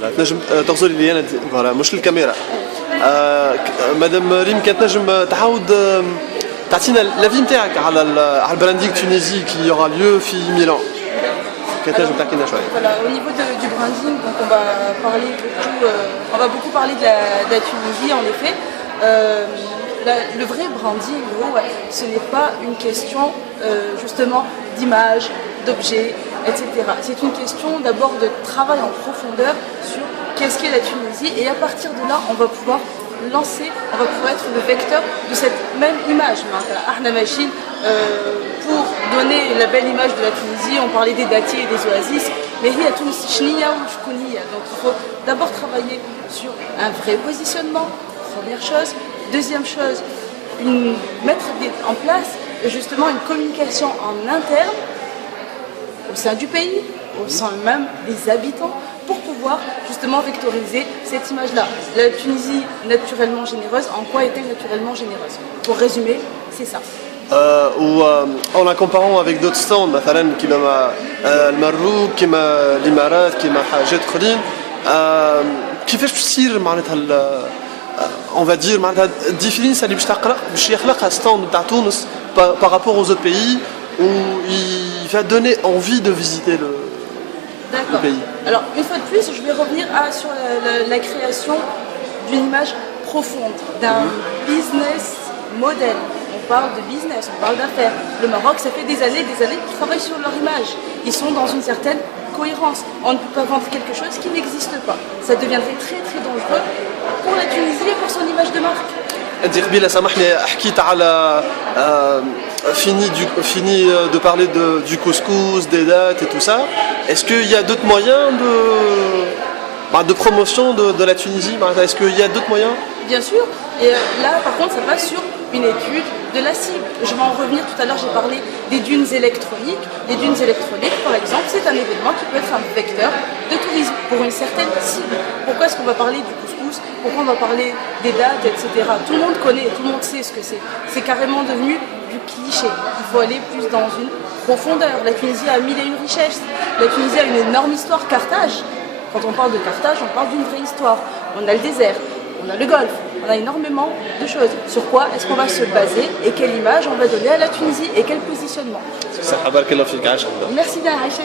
لا تنجم تغزلي لي انا فوالا مش الكاميرا. مدام ريم كانت تنجم تعاود تعطينا لافي نتاعك على البراندينغ تونيزي كي يورا ليو في ميلان. كانت تنجم تحكي لنا شويه. Voilà, au niveau du branding, donc on va beaucoup parler de la Tunisie en effet. Le vrai branding, ouais, ce n'est pas une question justement d'image, d'objet, etc. C'est une question d'abord de travail en profondeur sur qu'est-ce qu'est la Tunisie et à partir de là, on va pouvoir lancer, on va pouvoir être le vecteur de cette même image. Pour donner la belle image de la Tunisie, on parlait des dattiers et des oasis, mais il y a Tunis Chnia ou Chkounia. Donc il faut d'abord travailler sur un vrai positionnement, première chose. Deuxième chose, mettre en place justement une communication en interne au sein du pays, au sein même des habitants, pour pouvoir justement vectoriser cette image-là. La Tunisie naturellement généreuse, en quoi est-elle naturellement généreuse? Pour résumer, c'est ça. En la comparant avec d'autres stands, مثلا كيما المروك كيما الامارات كيما حاجات اخرين كيفاش باش تصير معناتها on va dire معناتها الديفينيس اللي باش يخلقها ستاند تاع تونس par rapport aux autres pays où il va donner envie de visiter le pays. Alors une fois de plus, je vais revenir sur la création d'une image profonde, d'un business model. On parle de business, on parle d'affaires. Le Maroc, ça fait des années qu'ils travaillent sur leur image. Ils sont dans une certaine cohérence. On ne peut pas vendre quelque chose qui n'existe pas. Ça deviendrait très très dangereux pour la Tunisie et pour son image de marque. انت قبيله سامحني حكيت على fini de parler du couscous, des dates et tout ça. Est-ce qu'il y a d'autres moyens de promotion de la Tunisie? Est-ce qu'il y a d'autres moyens? Bien sûr. Et là, par contre, ça passe sur une étude de la cible. Je vais en revenir tout à l'heure, j'ai parlé des dunes électroniques. Les dunes électroniques, par exemple, c'est un événement qui peut être un vecteur de tourisme pour une certaine cible. Pourquoi est-ce qu'on va parler du couscous? Pourquoi on va parler des dates, etc. Tout le monde connaît, tout le monde sait ce que c'est. C'est carrément devenu du cliché. Il faut aller plus dans une profondeur. La Tunisie a mille et une richesses. La Tunisie a une énorme histoire. Carthage, quand on parle de Carthage, on parle d'une vraie histoire. On a le désert, on a le Golfe, on a énormément de choses. Sur quoi est-ce qu'on va se baser et quelle image on va donner à la Tunisie et quel positionnement? Merci Merci d'Aïcha.